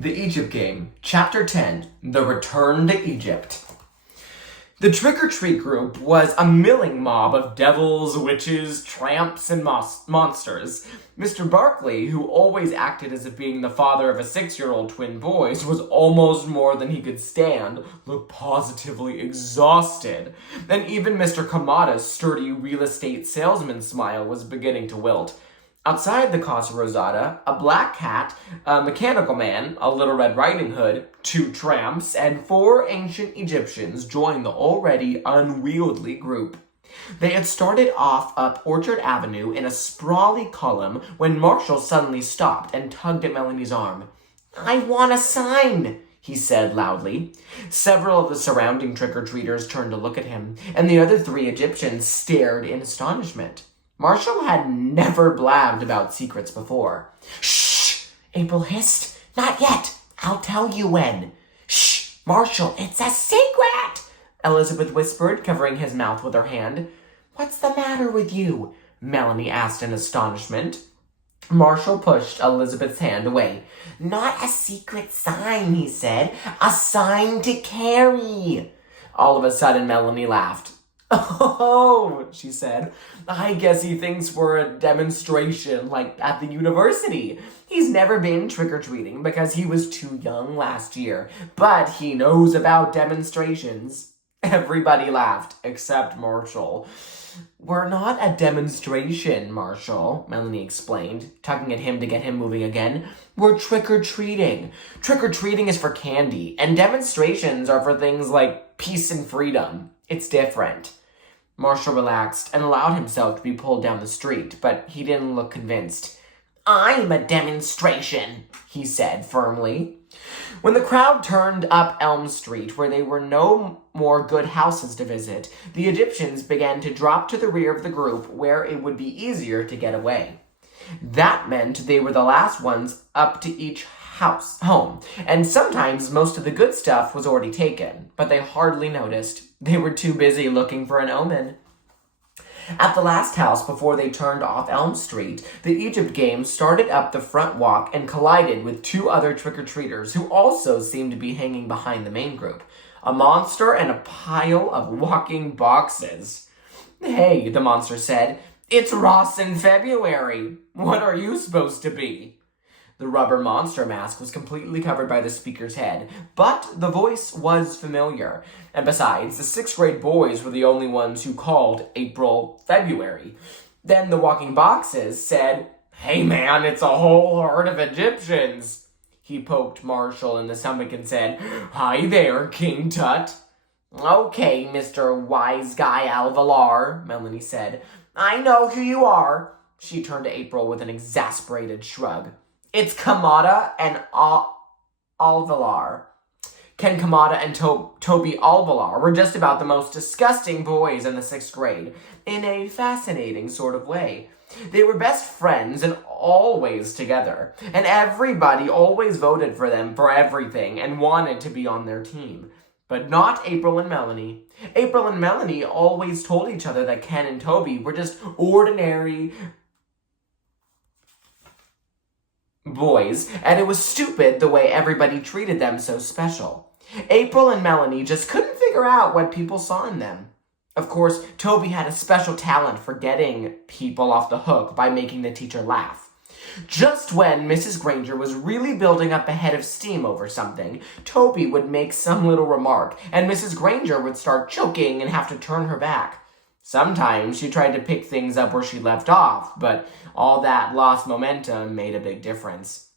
The Egypt Game, Chapter 10, The Return to Egypt. The trick-or-treat group was a milling mob of devils, witches, tramps, and monsters. Mr. Barkley, who always acted as if being the father of a 6-year-old twin boys, was almost more than he could stand, looked positively exhausted. And even Mr. Kamada's sturdy real estate salesman smile was beginning to wilt. Outside the Casa Rosada, a black cat, a mechanical man, a Little Red Riding Hood, 2 tramps, and 4 ancient Egyptians joined the already unwieldy group. They had started off up Orchard Avenue in a sprawly column when Marshall suddenly stopped and tugged at Melanie's arm. "I want a sign," he said loudly. Several of the surrounding trick-or-treaters turned to look at him, and the other 3 Egyptians stared in astonishment. Marshall had never blabbed about secrets before. "Shh!" April hissed. "Not yet. I'll tell you when." "Shh! Marshall, it's a secret!" Elizabeth whispered, covering his mouth with her hand. "What's the matter with you?" Melanie asked in astonishment. Marshall pushed Elizabeth's hand away. "Not a secret sign," he said. "A sign to carry." All of a sudden, Melanie laughed. "Oh," she said, "I guess he thinks we're a demonstration, like at the university. He's never been trick-or-treating because he was too young last year, but he knows about demonstrations." Everybody laughed, except Marshall. "We're not a demonstration, Marshall," Melanie explained, tugging at him to get him moving again. "We're trick-or-treating. Trick-or-treating is for candy, and demonstrations are for things like peace and freedom. It's different." Marshall relaxed and allowed himself to be pulled down the street, but he didn't look convinced. "I'm a demonstration," he said firmly. When the crowd turned up Elm Street, where there were no more good houses to visit, the Egyptians began to drop to the rear of the group where it would be easier to get away. That meant they were the last ones up to each home, and sometimes most of the good stuff was already taken, but they hardly noticed. They were too busy looking for an omen. At the last house before they turned off Elm Street, the Egypt Game started up the front walk and collided with 2 other trick-or-treaters who also seemed to be hanging behind the main group. A monster and a pile of walking boxes. "Hey," the monster said, "it's Ross in February. What are you supposed to be?" The rubber monster mask was completely covered by the speaker's head, but the voice was familiar. And besides, the 6th grade boys were the only ones who called April February. Then the walking boxes said, "Hey man, it's a whole herd of Egyptians." He poked Marshall in the stomach and said, "Hi there, King Tut." "Okay, Mr. Wise Guy Alvalar," Melanie said. "I know who you are." She turned to April with an exasperated shrug. "It's Kamada and Alvalar." Ken Kamada and Toby Alvalar were just about the most disgusting boys in the 6th grade, in a fascinating sort of way. They were best friends and always together, and everybody always voted for them for everything and wanted to be on their team. But not April and Melanie. April and Melanie always told each other that Ken and Toby were just ordinary boys, and it was stupid the way everybody treated them so special. April and Melanie just couldn't figure out what people saw in them. Of course, Toby had a special talent for getting people off the hook by making the teacher laugh. Just when Mrs. Granger was really building up a head of steam over something, Toby would make some little remark, and Mrs. Granger would start choking and have to turn her back. Sometimes she tried to pick things up where she left off, but all that lost momentum made a big difference.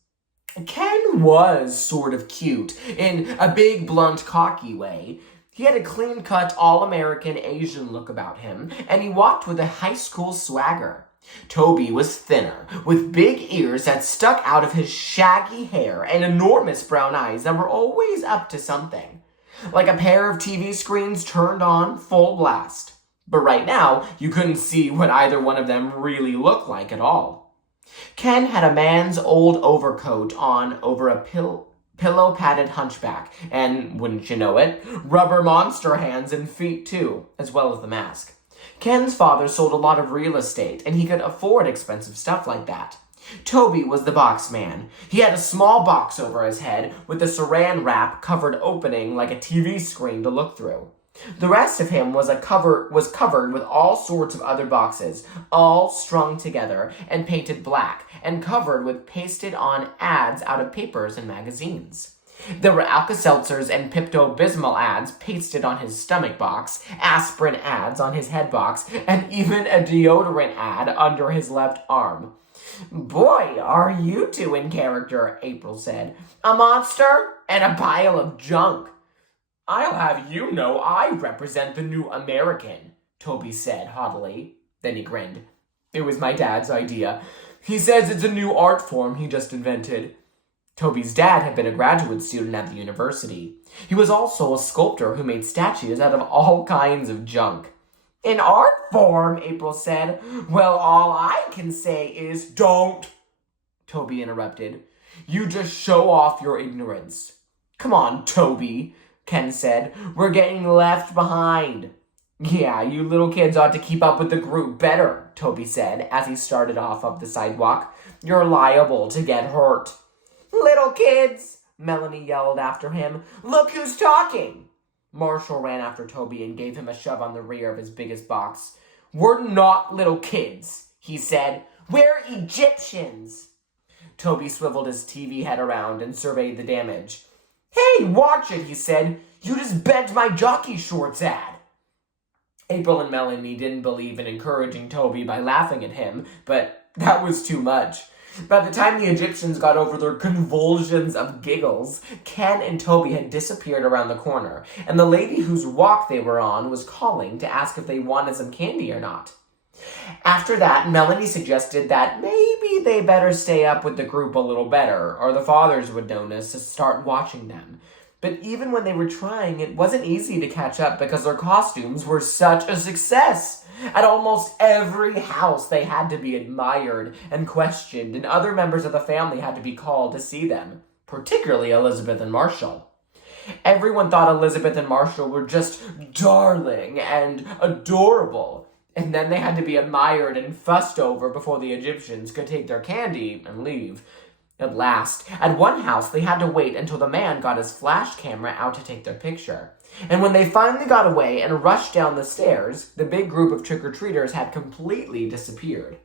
Ken was sort of cute, in a big, blunt, cocky way. He had a clean-cut, all-American Asian look about him, and he walked with a high school swagger. Toby was thinner, with big ears that stuck out of his shaggy hair and enormous brown eyes that were always up to something. Like a pair of TV screens turned on full blast. But right now, you couldn't see what either one of them really looked like at all. Ken had a man's old overcoat on over a pillow-padded hunchback, and, wouldn't you know it, rubber monster hands and feet too, as well as the mask. Ken's father sold a lot of real estate, and he could afford expensive stuff like that. Toby was the box man. He had a small box over his head with a saran wrap covered opening like a TV screen to look through. The rest of him was covered with all sorts of other boxes, all strung together and painted black, and covered with pasted-on ads out of papers and magazines. There were Alka-Seltzers and Pepto-Bismol ads pasted on his stomach box, aspirin ads on his head box, and even a deodorant ad under his left arm. "Boy, are you two in character," April said. "A monster and a pile of junk." "I'll have you know I represent the new American," Toby said haughtily. Then he grinned. "It was my dad's idea. He says it's a new art form he just invented." Toby's dad had been a graduate student at the university. He was also a sculptor who made statues out of all kinds of junk. "An art form," April said. "Well, all I can say is don't," Toby interrupted. "You just show off your ignorance." "Come on, Toby," Ken said. "We're getting left behind." "Yeah, you little kids ought to keep up with the group better," Toby said as he started off up the sidewalk. "You're liable to get hurt." "Little kids," Melanie yelled after him. "Look who's talking." Marshall ran after Toby and gave him a shove on the rear of his biggest box. "We're not little kids," he said. "We're Egyptians." Toby swiveled his TV head around and surveyed the damage. "Hey, watch it," he said. "You just bent my jockey shorts ad." April and Melanie didn't believe in encouraging Toby by laughing at him, but that was too much. By the time the Egyptians got over their convulsions of giggles, Ken and Toby had disappeared around the corner, and the lady whose walk they were on was calling to ask if they wanted some candy or not. After that, Melanie suggested that maybe they better stay up with the group a little better, or the fathers would notice to start watching them. But even when they were trying, it wasn't easy to catch up because their costumes were such a success. At almost every house, they had to be admired and questioned, and other members of the family had to be called to see them, particularly Elizabeth and Marshall. Everyone thought Elizabeth and Marshall were just darling and adorable, and then they had to be admired and fussed over before the Egyptians could take their candy and leave. At last, at one house, they had to wait until the man got his flash camera out to take their picture. And when they finally got away and rushed down the stairs, the big group of trick-or-treaters had completely disappeared.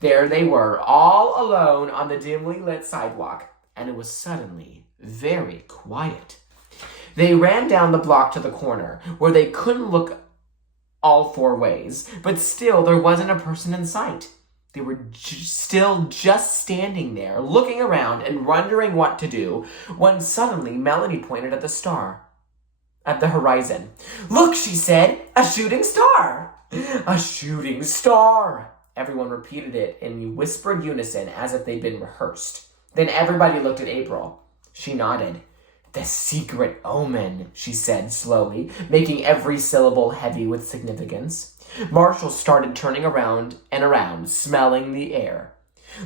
There they were, all alone on the dimly lit sidewalk, and it was suddenly very quiet. They ran down the block to the corner, where they couldn't look all four ways, but still there wasn't a person in sight. They were still just standing there, looking around and wondering what to do, when suddenly Melanie pointed at the star. At the horizon. "Look," she said, "a shooting star!" "A shooting star!" Everyone repeated it in whispered unison as if they'd been rehearsed. Then everybody looked at April. She nodded. "The secret omen," she said slowly, making every syllable heavy with significance. Marshall started turning around and around, smelling the air.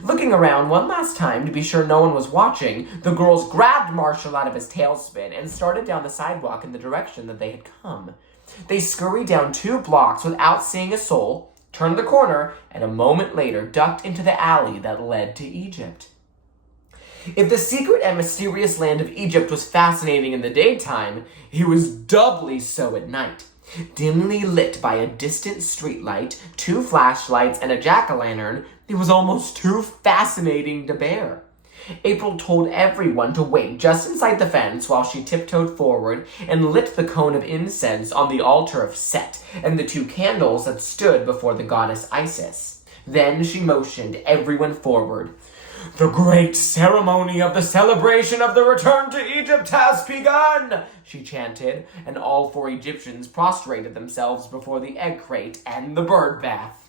Looking around one last time to be sure no one was watching, the girls grabbed Marshall out of his tailspin and started down the sidewalk in the direction that they had come. They scurried down 2 blocks without seeing a soul, turned the corner, and a moment later ducked into the alley that led to Egypt. If the secret and mysterious land of Egypt was fascinating in the daytime, it was doubly so at night. Dimly lit by a distant streetlight, 2 flashlights, and a jack-o'-lantern, it was almost too fascinating to bear. April told everyone to wait just inside the fence while she tiptoed forward and lit the cone of incense on the altar of Set and the 2 candles that stood before the goddess Isis. Then she motioned everyone forward. "The great ceremony of the celebration of the return to Egypt has begun," she chanted, and all 4 Egyptians prostrated themselves before the egg crate and the bird bath.